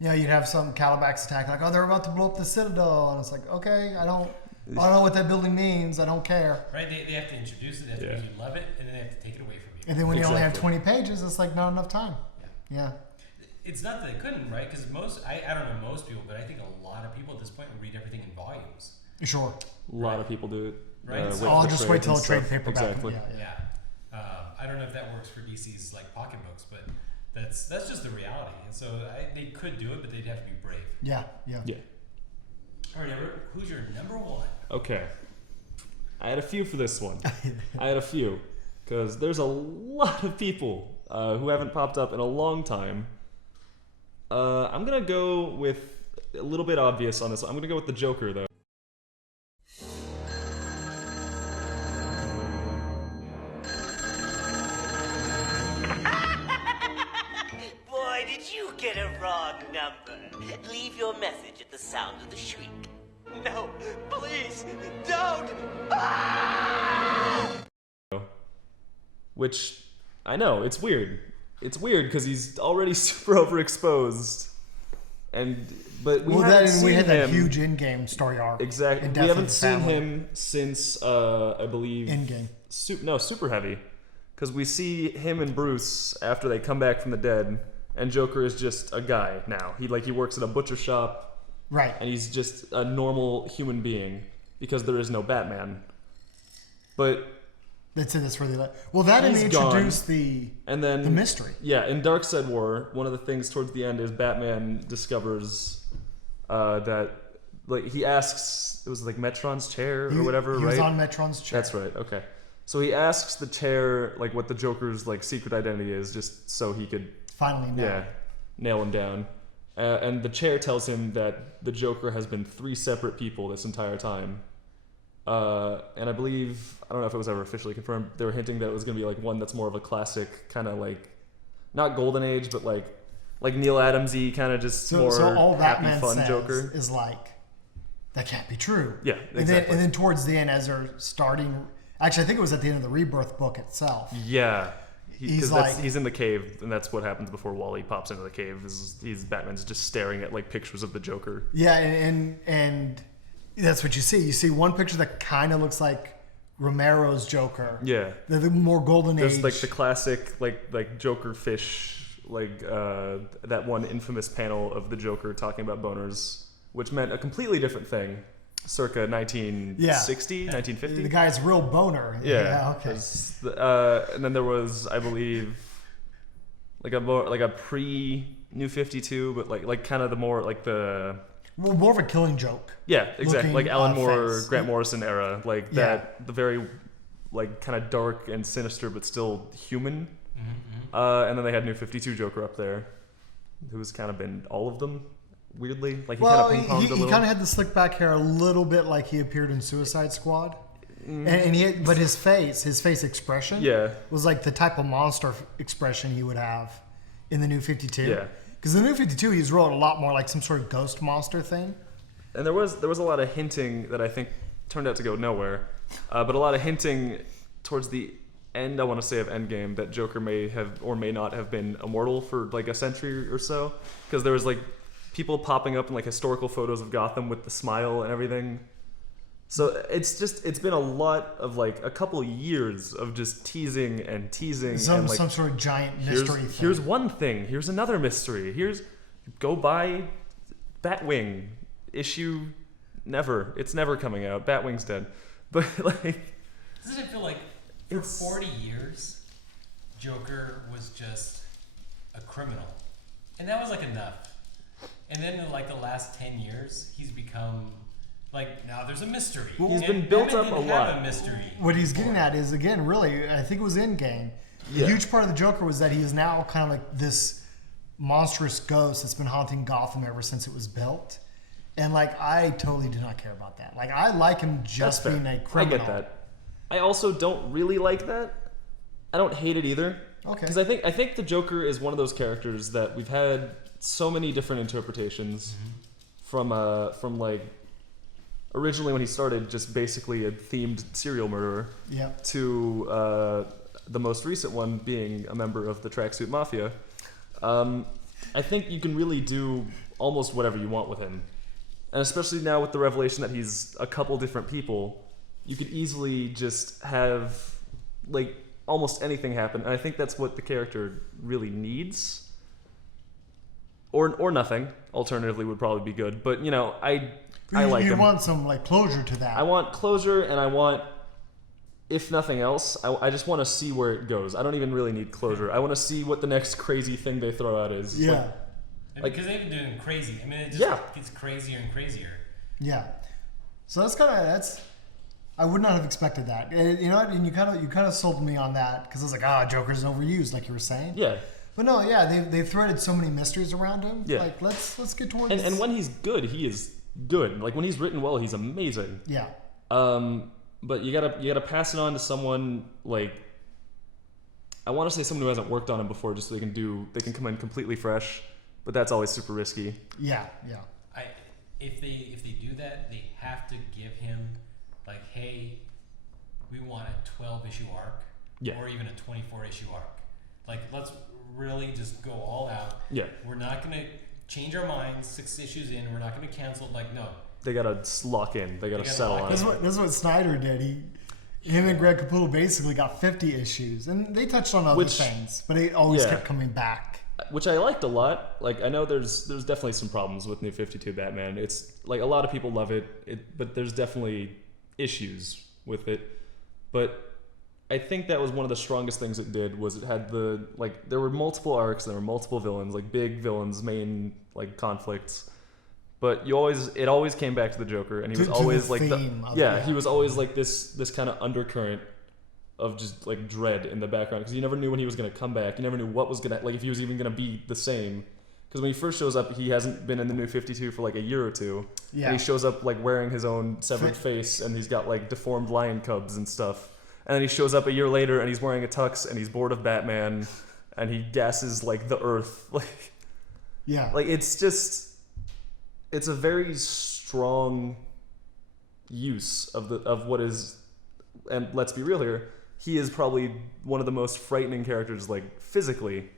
you know, you'd have some Calabax attack, like, oh, they're about to blow up the Citadel, and it's like, okay, I don't know what that building means. I don't care. Right? They have to introduce it, they have to make you love it, and then they have to take it away from you. And then when you only have 20 pages, it's like not enough time. Yeah. It's not that they couldn't, right? Because I don't know most people, but I think a lot of people at this point would read everything in volumes. Sure. A lot of people do it. Right? I'll just wait till a trade paperback. Exactly. Yeah. I don't know if that works for DC's like pocketbooks, but that's just the reality. And so they could do it, but they'd have to be brave. Yeah. All right, Everett, who's your number one? Okay. I had a few for this one. Because there's a lot of people who haven't popped up in a long time. I'm going to go with a little bit obvious on this one. I'm going to go with the Joker, though. Boy, did you get a wrong number. Leave your message at the sound of the shriek. No, please, don't! Which, I know, it's weird. It's weird because he's already super overexposed. But we had that huge in-game story arc. Exactly. We haven't seen him since, I believe... In-game. Super Heavy. Because we see him and Bruce after they come back from the dead, and Joker is just a guy now. He works at a butcher shop. Right. And he's just a normal human being because there is no Batman. But... That's really like. Well, that and they introduced the mystery. Yeah, in Darkseid War, one of the things towards the end is Batman discovers that, like, he asks, it was like Metron's chair or whatever, right? He was on Metron's chair. That's right. Okay, so he asks the chair like what the Joker's like secret identity is, just so he could finally nail him down. And the chair tells him that the Joker has been 3 separate people this entire time. And I believe, I don't know if it was ever officially confirmed, they were hinting that it was going to be like one that's more of a classic kind of like, not Golden Age, but like Neil Adams-y kind of just more so all happy, Batman fun says Joker. Is like, that can't be true. Yeah, exactly. And then towards the end, as they're starting, actually I think it was at the end of the Rebirth book itself. Yeah. He's in the cave, and that's what happens before Wally pops into the cave. Batman's just staring at like pictures of the Joker. Yeah, and that's what you see. You see one picture that kind of looks like Romero's Joker. Yeah. The more Golden Age. There's like the classic like Joker fish, like that one infamous panel of the Joker talking about boners, which meant a completely different thing, circa 1960, 1950. The guy's real boner. Yeah. Okay. And then there was, I believe, like a pre New 52, but like kind of the more like the... Well, more of a Killing Joke. Yeah, exactly. Like Alan Moore, face. Grant Morrison era, like that, the very like kind of dark and sinister, but still human. Mm-hmm. And then they had New 52 Joker up there, who's kind of been all of them, weirdly. Like he kind of ping-ponged a little. He kind of had the slick back hair a little bit, like he appeared in Suicide Squad. But his face expression, was like the type of monster expression he would have in the New 52. Yeah. Because the New 52, he's wrote a lot more like some sort of ghost monster thing. And there was a lot of hinting that I think turned out to go nowhere, but a lot of hinting towards the end, I want to say, of Endgame, that Joker may have or may not have been immortal for like a century or so, because there was like people popping up in like historical photos of Gotham with the smile and everything. So it's been a lot of like a couple years of just teasing and like, some sort of giant mystery thing. Here's one thing. Here's another mystery. go buy Batwing issue. Never. It's never coming out. Batwing's dead. But like, doesn't it feel like for 40 years, Joker was just a criminal, and that was like enough. And then in like the last 10 years, he's become like, now there's a mystery. Well, he's been built up a lot. Have a mystery. What he's getting at is, again, really, I think it was Endgame. A huge part of the Joker was that he is now kind of like this monstrous ghost that's been haunting Gotham ever since it was built. And like, I totally do not care about that. Like, I like him just being a criminal. I get that. I also don't really like that. I don't hate it either. Okay. Because I think the Joker is one of those characters that we've had so many different interpretations from like originally when he started just basically a themed serial murderer to the most recent one being a member of the Tracksuit Mafia. I think you can really do almost whatever you want with him. And especially now with the revelation that he's a couple different people, you could easily just have like almost anything happen. And I think that's what the character really needs. Or nothing. Alternatively would probably be good. But you know, I like him. You want some like closure to that. I want closure, and I want, if nothing else, I just want to see where it goes. I don't even really need closure. I want to see what the next crazy thing they throw out is. Yeah. Because they've been doing crazy. I mean, it just gets crazier and crazier. Yeah. So that's I would not have expected that. You know what? And you kind of sold me on that because I was like, Joker's overused, like you were saying. Yeah. But no, yeah, they threaded so many mysteries around him. Yeah. Like let's get towards. And when he's good, he is good. Like when he's written well, he's amazing. Yeah. But you gotta pass it on to someone like, I want to say someone who hasn't worked on him before, just so they can come in completely fresh. But that's always super risky. Yeah. If they do that, they have to give him like, hey, we want a 12-issue arc, or even a 24-issue arc. Like, let's really just go all out. Yeah. We're not gonna change our minds 6 issues in. We're not gonna cancel. Like, no. They gotta lock in. They gotta settle on it. That's what Snyder did. Him and Greg Capullo basically got 50 issues, and they touched on other things, but it always kept coming back. Which I liked a lot. Like, I know there's definitely some problems with New 52 Batman. It's like a lot of people love it, but there's definitely issues with it. But I think that was one of the strongest things it did, was it had there were multiple arcs, there were multiple villains, like big villains, main like conflicts. But it always came back to the Joker, and he was always like he was always like this kind of undercurrent of just like dread in the background, because you never knew when he was going to come back. You never knew what was going to, like, if he was even going to be the same. Because when he first shows up, he hasn't been in the New 52 for like a year or two. Yeah. And he shows up like wearing his own severed face, and he's got like deformed lion cubs and stuff. And then he shows up a year later, and he's wearing a tux, and he's bored of Batman, and he gasses like the Earth. Like, like it's a very strong use of what is, and let's be real here, he is probably one of the most frightening characters, like physically,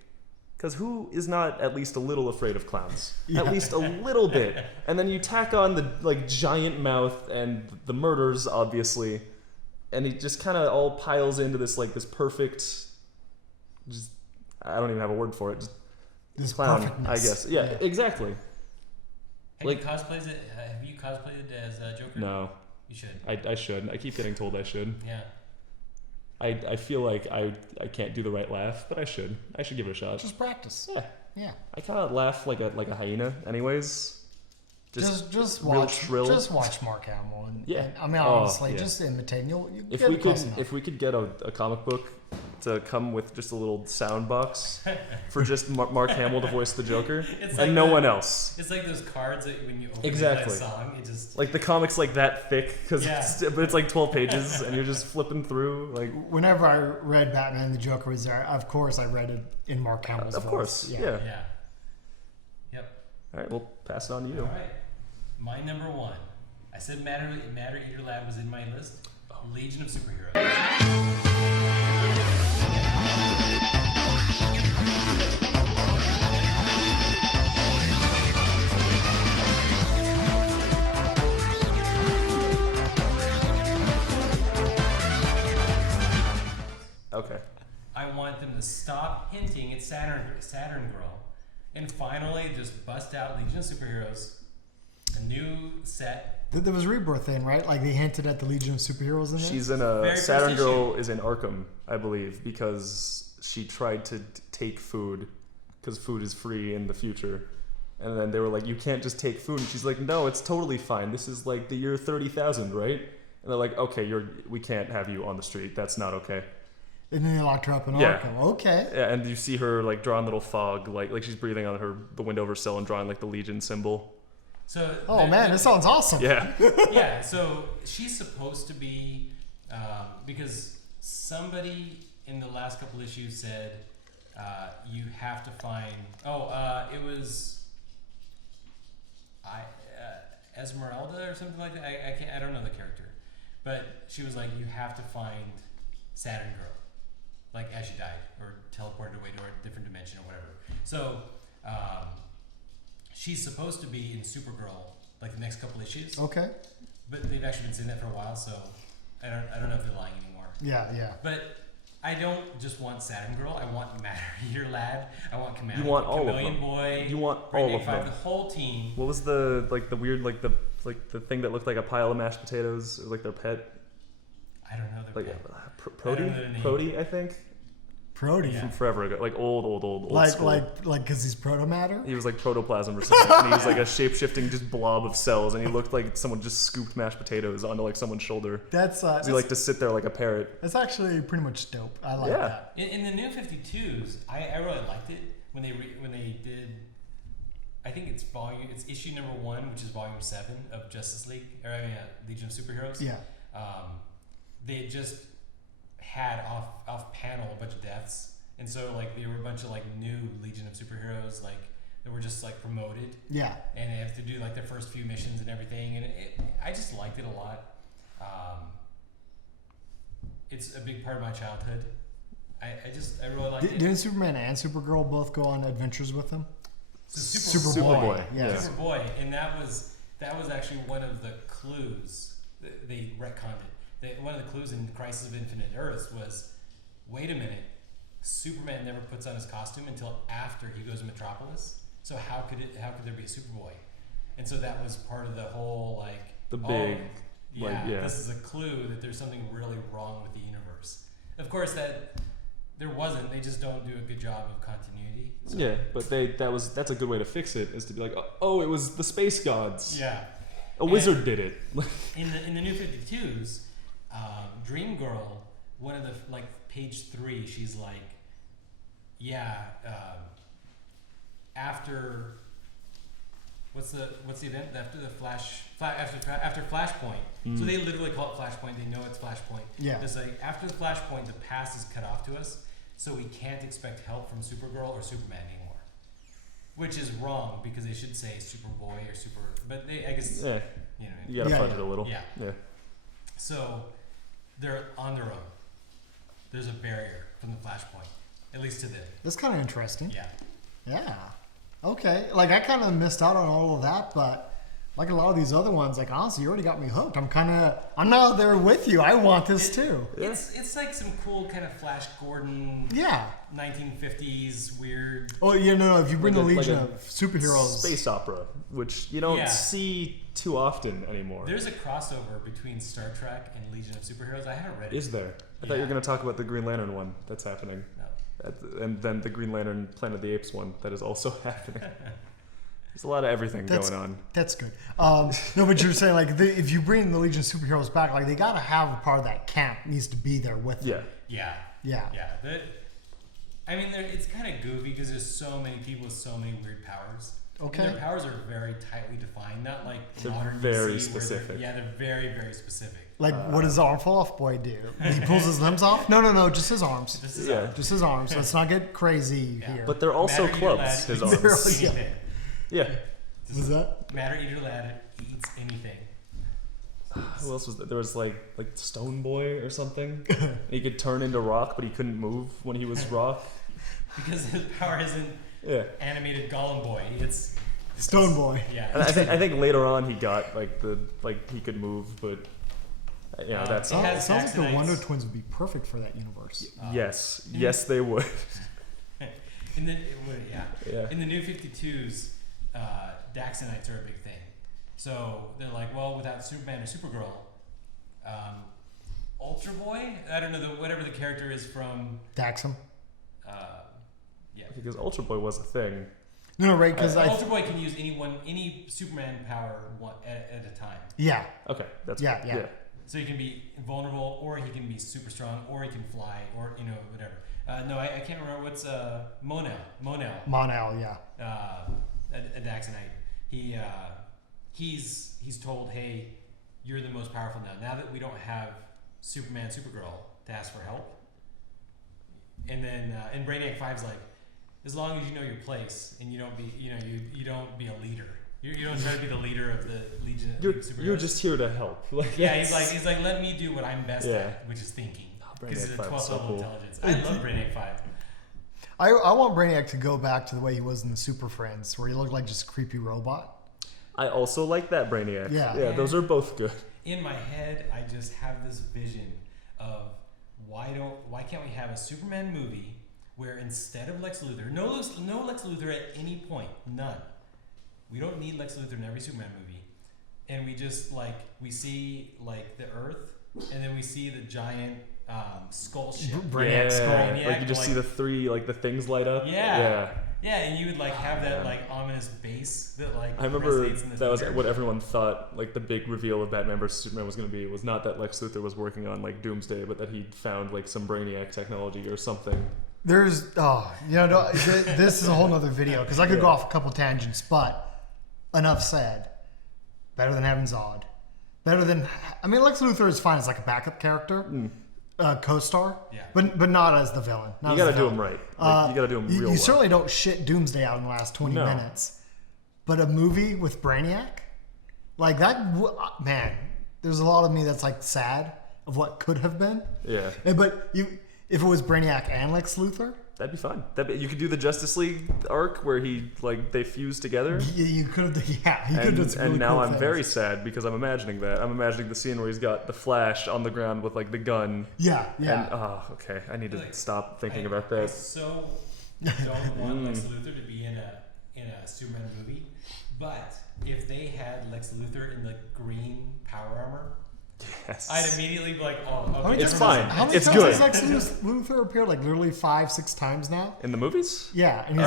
because who is not at least a little afraid of clowns? At least a little bit. And then you tack on the like giant mouth and the murders, obviously, and he just kind of all piles into this like this perfect, just, I don't even have a word for it, just this clown, perfectness. I guess. Yeah, exactly. Have you cosplayed as Joker? No. You should. I should. I keep getting told I should. Yeah. I feel like I can't do the right laugh, but I should. I should give it a shot. Just practice. Yeah. I kind of laugh like a hyena, anyways. Just real watch. shrill. Just watch Mark Hamill. And I mean, honestly, just imitate. If we could get a comic book to come with just a little sound box for just Mark Hamill to voice the Joker, and no one else. It's like those cards that when you open exactly. that song, it just like the comic's like that thick but it's like 12 pages, and you're just flipping through. Like whenever I read Batman, the Joker was there. Of course, I read it in Mark Hamill's voice. Of course, yeah. Yep. All right, we'll pass it on to you. All right, my number 1. I said Matter Eater Lab was in my list. Legion of Superheroes. Okay. I want them to stop hinting at Saturn Girl, And finally, just bust out Legion of Superheroes, a new set. There was Rebirth thing, right? Like they hinted at the Legion of Superheroes in there. She's in a Saturn Girl is in Arkham, I believe, because she tried to take food, because food is free in the future. And then they were like, you can't just take food. And she's like, no, it's totally fine. This is like the year 30,000, right? And they're like, okay, we can't have you on the street. That's not okay. And then they locked her up in Arkham. Okay. Yeah, and you see her like drawing little fog, like she's breathing on the window of her cell and drawing like the Legion symbol. So oh man, this sounds awesome. Yeah. Yeah. So she's supposed to be because somebody in the last couple issues said you have to find. It was Esmeralda or something like that. I don't know the character, but she was like, you have to find Saturn Girl, like as she died or teleported away to a different dimension or whatever. So she's supposed to be in Supergirl like the next couple issues. Okay. But they've actually been saying that for a while, so I don't know if they're lying anymore. Yeah. But I don't just want Saturn Girl. I want Matter Eater Lad. I want You want all of Chameleon them. Boy. You want all of them. The whole team. What was the weird the thing that looked like a pile of mashed potatoes? It was like their pet. I don't know their pet. Prody, I think. Prody. From forever ago, like old school. Like because he's proto-matter? He was like protoplasm recipient, and he was like a shape-shifting just blob of cells, and he looked like someone just scooped mashed potatoes onto like someone's shoulder. He liked to sit there like a parrot. That's actually pretty much dope. I like that. In the New 52s, I really liked it when they did. I think it's issue number 1, which is volume 7 of Justice League, Legion of Superheroes. Yeah. They just had off panel a bunch of deaths, and so like there were a bunch of like new Legion of Superheroes like that were just like promoted. Yeah. And they have to do like their first few missions and everything, and I just liked it a lot. It's a big part of my childhood. I really liked it. Didn't Superman and Supergirl both go on adventures with him? Superboy. Yeah. Superboy, and that was actually one of the clues. They retconned it. One of the clues in Crisis of Infinite Earths was, wait a minute, Superman never puts on his costume until after he goes to Metropolis. So how could there be a Superboy? And so that was part of the whole this is a clue that there's something really wrong with the universe. Of course, that there wasn't. They just don't do a good job of continuity. So. Yeah, but that's a good way to fix it, is to be like, oh, it was the space gods. Yeah. A wizard did it. in the New 52s, Dream Girl, one of the page 3, she's like, after what's the event after the after Flashpoint. So they literally call it Flashpoint. They know it's Flashpoint. Yeah. It's like after the Flashpoint, the past is cut off to us, so we can't expect help from Supergirl or Superman anymore. Which is wrong, because they should say Superboy or Super. But I guess you gotta fudge it a little. Yeah. So they're on their own. There's a barrier from the Flashpoint, at least to them. That's kind of interesting. Yeah. Okay. Like I kind of missed out on all of that, but like a lot of these other ones, like honestly, you already got me hooked. I'm now there with you. I want this too. It's like some cool kind of Flash Gordon. 1950s weird. Oh, no. If you bring the Legion of Superheroes, space opera, which you don't see too often anymore. There's a crossover between Star Trek and Legion of Superheroes. I haven't read it. Is there? I thought you were going to talk about the Green Lantern one that's happening. No. And then the Green Lantern Planet of the Apes one that is also happening. There's a lot of everything going on. That's good. No, but you're saying if you bring the Legion of Superheroes back, they gotta have a part of that camp needs to be there with them. Yeah. It's kind of goofy because there's so many people with so many weird powers. Okay. And their powers are very tightly defined, not like they're modern very DC specific. They're very, very specific. What does the arm fall off boy do? He pulls his limbs off? No, just his arms. Just his arms. Let's not get crazy here. But they're also clubs, his arms. Yeah. Was that? Matter Eater Lad eats anything. Who else was there? There was like Stone Boy or something. He could turn into rock, but he couldn't move when he was rock. Because his power isn't animated Golem Boy. It's Stone Boy. Yeah. And I think later on he got he could move, but that's. It sounds like the Wonder Twins would be perfect for that universe. Yes, they would. In the in the New 52s, Daxonites are a big thing. So they're like, well, without Superman or Supergirl, Ultra Boy, I don't know, whatever the character is from Daxam. Because Ultra Boy was a thing. No, right? Because Ultra Boy can use any Superman power at a time. Yeah. Okay, that's yeah. So he can be invulnerable, or he can be super strong, or he can fly, or whatever. No, I can't remember what's Monel, yeah. A Daxonite. He's told, hey, you're the most powerful now. Now that we don't have Superman, Supergirl to ask for help, and then and Brainiac 5's like, as long as you know your place and you don't be you don't be a leader. You don't try to be the leader of the Legion of Superheroes. You're just here to help. Yeah, he's like, let me do what I'm best at, which is thinking. Because he's a 12th level intelligence. I love Brainiac 5. I want Brainiac to go back to the way he was in the Super Friends, where he looked like just a creepy robot. I also like that Brainiac. Yeah, those are both good. In my head, I just have this vision of why can't we have a Superman movie where instead of Lex Luthor, no Lex Luthor at any point, none. We don't need Lex Luthor in every Superman movie, and we just we see the Earth, and then we see the giant skull ship. Brainiac skull. Like you just see the three the things light up. Yeah, and you would have that ominous base that I remember resonates in the that was theater. what everyone thought the big reveal of Batman vs Superman was going to be, was not that Lex Luthor was working on Doomsday, but that he'd found some Brainiac technology or something. There's this is a whole nother video because I could go off a couple tangents, but enough said. Better than having Zod. Better than Lex Luthor is fine as a backup character, co-star, but not as the villain. You got to do him right. You got to do him real well. You certainly don't shit Doomsday out in the last 20 minutes, but a movie with Brainiac, that, man. There's a lot of me that's sad of what could have been. Yeah. But if it was Brainiac and Lex Luthor, that'd be fun. You could do the Justice League arc where they fuse together. You could have, he could have done some really and now cool I'm things. very sad because I'm imagining that. I'm imagining the scene where he's got the Flash on the ground with the gun. Yeah. And okay, I need to stop thinking about that. I so don't want Lex Luthor to be in a Superman movie, but if they had Lex Luthor in the green power armor, yes, I'd immediately be like, oh, okay. It's fine. How many it's times good. has Lex Luthor appeared? Literally 5-6 times now. In the movies? Yeah, and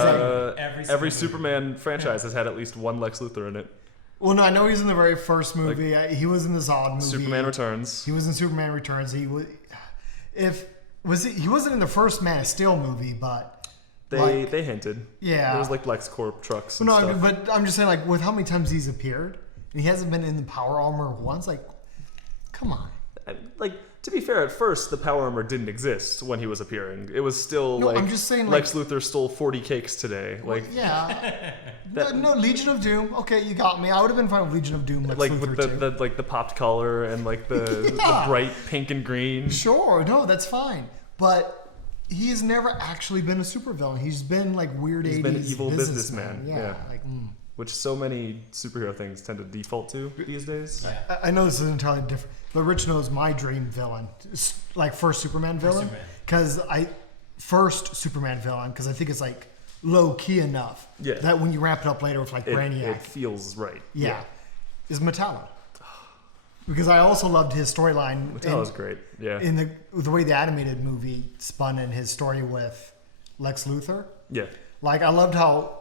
he's every Superman franchise has had at least one Lex Luthor in it. Well, no, I know he's in the very first movie. He was in the Zod movie. Superman Returns. He was in Superman Returns. He wasn't in the first Man of Steel movie, but they hinted. Yeah, there was LexCorp trucks. And no, stuff. but I'm just saying, with how many times he's appeared, and he hasn't been in the power armor once. Come on. To be fair, at first the power armor didn't exist when he was appearing. It was still I'm just saying, Lex Luthor stole 40 cakes today. Yeah. No, Legion of Doom. Okay, you got me. I would have been fine with Legion of Doom. Lex Luthor with the popped collar and the bright pink and green. Sure, no, that's fine. But he's never actually been a supervillain. He's been weird 80s. He's been an evil businessman. Yeah. Which so many superhero things tend to default to these days. Yeah. I know this is entirely different, but Rich knows my dream villain, first Superman villain, because first Superman villain, because I think it's low key enough that when you ramp it up later with Brainiac, it feels right. Yeah, is Metallo. Because I also loved his storyline. Metallo's great. Yeah. In the way the animated movie spun in his story with Lex Luthor. Yeah. I loved how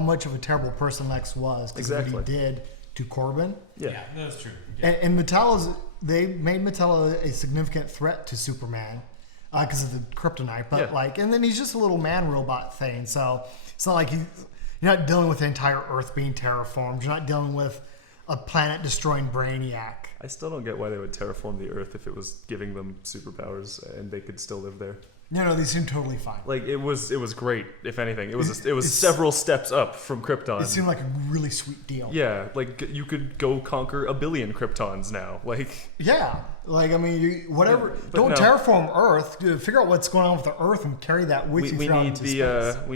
much of a terrible person Lex was because of what he did to Corbin. Yeah, that's true. Yeah. And they made Metallo a significant threat to Superman because of the kryptonite. But and then he's just a little man robot thing. So it's not you're not dealing with the entire Earth being terraformed. You're not dealing with a planet destroying Brainiac. I still don't get why they would terraform the Earth if it was giving them superpowers and they could still live there. No, they seem totally fine. It was great. If anything, it was several steps up from Krypton. It seemed like a really sweet deal. Yeah, you could go conquer 1 billion Kryptons now. Yeah, whatever. Don't terraform Earth. Figure out what's going on with the Earth and carry that with you. We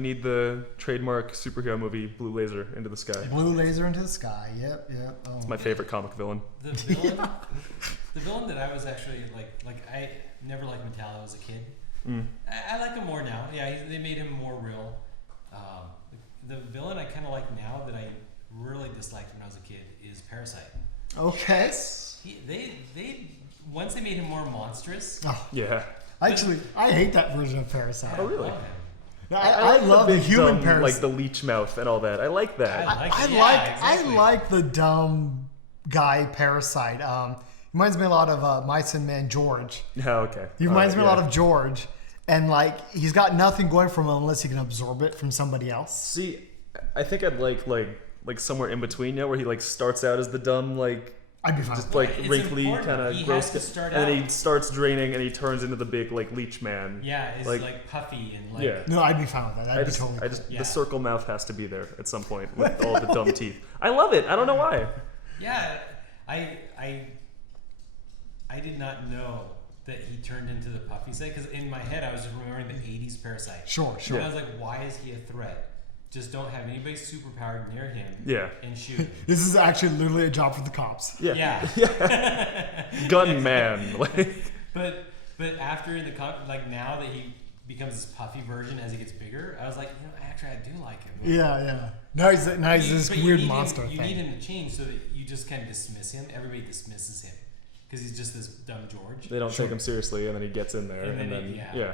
need the trademark superhero movie Blue Laser into the sky. Blue Laser into the sky. Yep. Oh. It's my favorite comic villain. The villain that I was actually I never liked Metallo as a kid. I like him more now. Yeah, they made him more real. The villain I kind of like now that I really disliked when I was a kid is Parasite. Okay. They once they made him more monstrous. Oh, Yeah. actually, I hate that version of Parasite. I really? love him. I like love the big human dumb, Parasite. like the leech mouth and all that. I like that. I like the dumb guy Parasite. Reminds me a lot of Martian Man George. Oh, okay. He reminds me a lot of George, and like he's got nothing going for him unless he can absorb it from somebody else. See, I think I'd like somewhere in between, where he like starts out as the dumb I'd be fine. just with like It's wrinkly important. kind of He gross, has to start and then out. he starts draining and he turns into the big like leech man. Yeah, it's like puffy and like. Yeah. No, I'd be fine with that. That'd be totally cool. Yeah. The circle mouth has to be there at some point with all the dumb teeth. I love it. I don't know why. Yeah, I did not know that he turned into the puffy side because in my head I was just remembering the '80s Parasite. Sure. And I was like, why is he a threat? Just don't have anybody superpowered near him. Yeah. And shoot him. This is actually literally a job for the cops. Yeah. Gunman. But after in the like now that he becomes this puffy version as he gets bigger, I was like, actually I do like him. Yeah. Now he's this But you weird need monster him, you thing. need him to change so that you just kind of dismiss him. Everybody dismisses him because he's just this dumb George. They don't take him seriously, and then he gets in there, And then Yeah.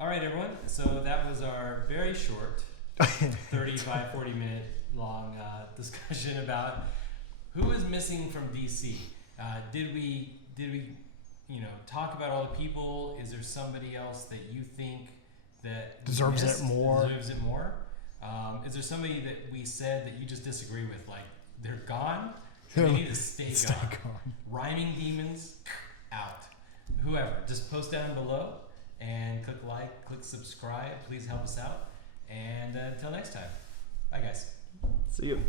All right, everyone. So that was our very short 35, 40 minute long discussion about who is missing from DC. Did we talk about all the people? Is there somebody else that you think that Deserves it more? Is there somebody that we said that you just disagree with? Like they're gone? They need to stay gone. Rhyming demons, out. Whoever, just post down below and click like, click subscribe. Please help us out. And until next time, bye guys. See you.